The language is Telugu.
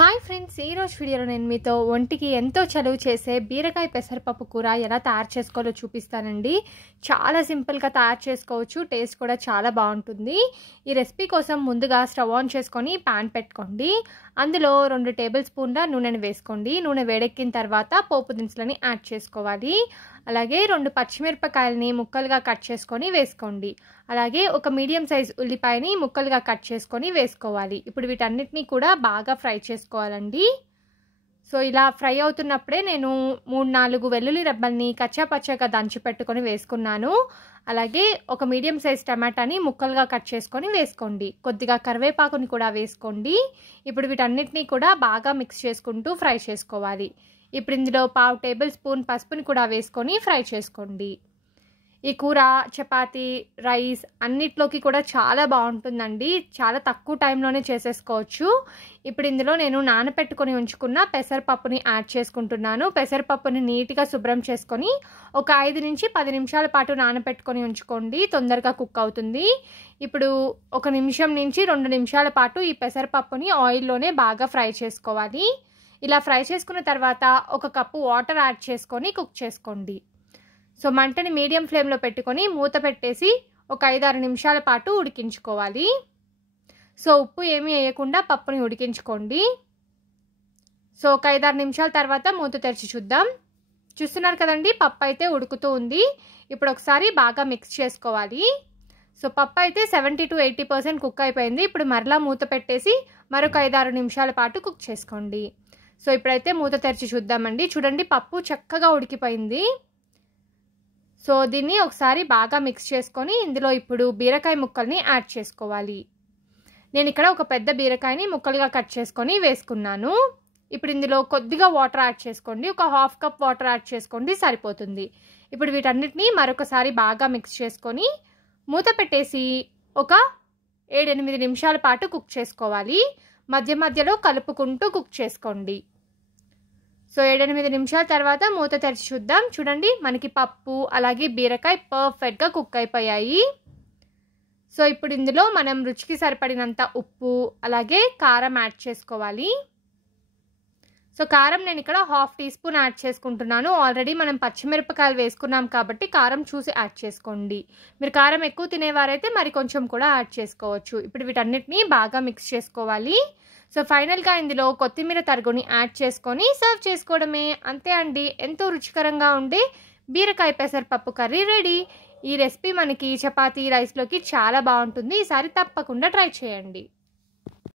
హాయ్ ఫ్రెండ్స్, ఈరోజు వీడియోలో నేను మీతో ఒంటికి ఎంతో చలువ చేసే బీరకాయ పెసరపప్పు కూర ఎలా తయారు చేసుకోవాలో చూపిస్తానండి. చాలా సింపుల్గా తయారు చేసుకోవచ్చు, టేస్ట్ కూడా చాలా బాగుంటుంది. ఈ రెసిపీ కోసం ముందుగా స్టవ్ ఆన్ చేసుకొని పాన్ పెట్టుకోండి. అందులో 2 టేబుల్ స్పూన్ల నూనెని వేసుకోండి. నూనె వేడెక్కిన తర్వాత పోపు దినుసులని యాడ్ చేసుకోవాలి. అలాగే 2 పచ్చిమిరపకాయలని ముక్కలుగా కట్ చేసుకొని వేసుకోండి. అలాగే ఒక మీడియం సైజ్ ఉల్లిపాయని ముక్కలుగా కట్ చేసుకొని వేసుకోవాలి. ఇప్పుడు వీటన్నిటిని కూడా బాగా ఫ్రై చేసుకోవాలండి. సో ఇలా ఫ్రై అవుతున్నప్పుడే నేను 3-4 వెల్లుల్లి రెబ్బల్ని కచ్చాపచ్చాగా దంచి పెట్టుకొని వేసుకున్నాను. అలాగే ఒక మీడియం సైజ్ టమాటాని ముక్కలుగా కట్ చేసుకొని వేసుకోండి. కొద్దిగా కరివేపాకుని కూడా వేసుకోండి. ఇప్పుడు వీటన్నిటిని కూడా బాగా మిక్స్ చేసుకుంటూ ఫ్రై చేసుకోవాలి. ఇప్పుడు ఇందులో 1/2 టేబుల్ స్పూన్ పసుపుని కూడా వేసుకొని ఫ్రై చేసుకోండి. ఈ కూర చపాతీ, రైస్ అన్నిట్లోకి కూడా చాలా బాగుంటుందండి. చాలా తక్కువ టైంలోనే చేసేసుకోవచ్చు. ఇప్పుడు ఇందులో నేను నానబెట్టుకొని ఉంచుకున్న పెసరపప్పుని యాడ్ చేసుకుంటున్నాను. పెసరపప్పుని నీట్గా శుభ్రం చేసుకొని ఒక 5 నుంచి 10 నిమిషాల పాటు నానబెట్టుకొని ఉంచుకోండి, తొందరగా కుక్ అవుతుంది. ఇప్పుడు 1 నిమిషం నుంచి 2 నిమిషాల పాటు ఈ పెసరపప్పుని ఆయిల్లోనే బాగా ఫ్రై చేసుకోవాలి. ఇలా ఫ్రై చేసుకున్న తర్వాత 1 కప్పు వాటర్ యాడ్ చేసుకొని కుక్ చేసుకోండి. సో మంటని మీడియం ఫ్లేమ్లో పెట్టుకొని మూత పెట్టేసి ఒక 5-6 నిమిషాల పాటు ఉడికించుకోవాలి. సో ఉప్పు ఏమీ వేయకుండా పప్పుని ఉడికించుకోండి. సో ఒక 5-6 నిమిషాల తర్వాత మూత తెరిచి చూద్దాం. చూస్తున్నారు కదండి, పప్పు అయితే ఉడుకుతూ ఉంది. ఇప్పుడు ఒకసారి బాగా మిక్స్ చేసుకోవాలి. సో పప్పు అయితే 70 to 80% కుక్ అయిపోయింది. ఇప్పుడు మరలా మూత పెట్టేసి మరొక 5-6 నిమిషాల పాటు కుక్ చేసుకోండి. సో ఇప్పుడైతే మూత తెరిచి చూద్దామండి. చూడండి, పప్పు చక్కగా ఉడికిపోయింది. సో దీన్ని ఒకసారి బాగా మిక్స్ చేసుకొని ఇందులో ఇప్పుడు బీరకాయ ముక్కల్ని యాడ్ చేసుకోవాలి. నేను ఇక్కడ ఒక పెద్ద బీరకాయని ముక్కలుగా కట్ చేసుకొని వేసుకున్నాను. ఇప్పుడు ఇందులో కొద్దిగా వాటర్ యాడ్ చేసుకోండి. ఒక 1/2 కప్ వాటర్ యాడ్ చేసుకోండి, సరిపోతుంది. ఇప్పుడు వీటన్నిటిని మరొకసారి బాగా మిక్స్ చేసుకొని మూత పెట్టేసి ఒక 7-8 నిమిషాల పాటు కుక్ చేసుకోవాలి. మధ్య మధ్యలో కలుపుకుంటూ కుక్ చేసుకోండి. సో 7-8 నిమిషాల తర్వాత మూత తెరిచి చూద్దాం. చూడండి, మనకి పప్పు అలాగే బీరకాయ పర్ఫెక్ట్గా కుక్ అయిపోయాయి. సో ఇప్పుడు ఇందులో మనం రుచికి సరిపడినంత ఉప్పు అలాగే కారం యాడ్ చేసుకోవాలి. సో కారం నేను ఇక్కడ 1/2 టీ స్పూన్ యాడ్ చేసుకుంటున్నాను. ఆల్రెడీ మనం పచ్చిమిరపకాయలు వేసుకున్నాం కాబట్టి కారం చూసి యాడ్ చేసుకోండి. మీరు కారం ఎక్కువ తినేవారైతే మరి కొంచెం కూడా యాడ్ చేసుకోవచ్చు. ఇప్పుడు వీటన్నిటిని బాగా మిక్స్ చేసుకోవాలి. సో ఫైనల్గా ఇందులో కొత్తిమీర తరుగుని యాడ్ చేసుకొని సర్వ్ చేసుకోవడమే. అంతే అండి, ఎంతో రుచికరంగా ఉండే బీరకాయ పెసరపప్పు కర్రీ రెడీ. ఈ రెసిపీ మనకి చపాతీ, రైస్లోకి చాలా బాగుంటుంది. ఈసారి తప్పకుండా ట్రై చేయండి.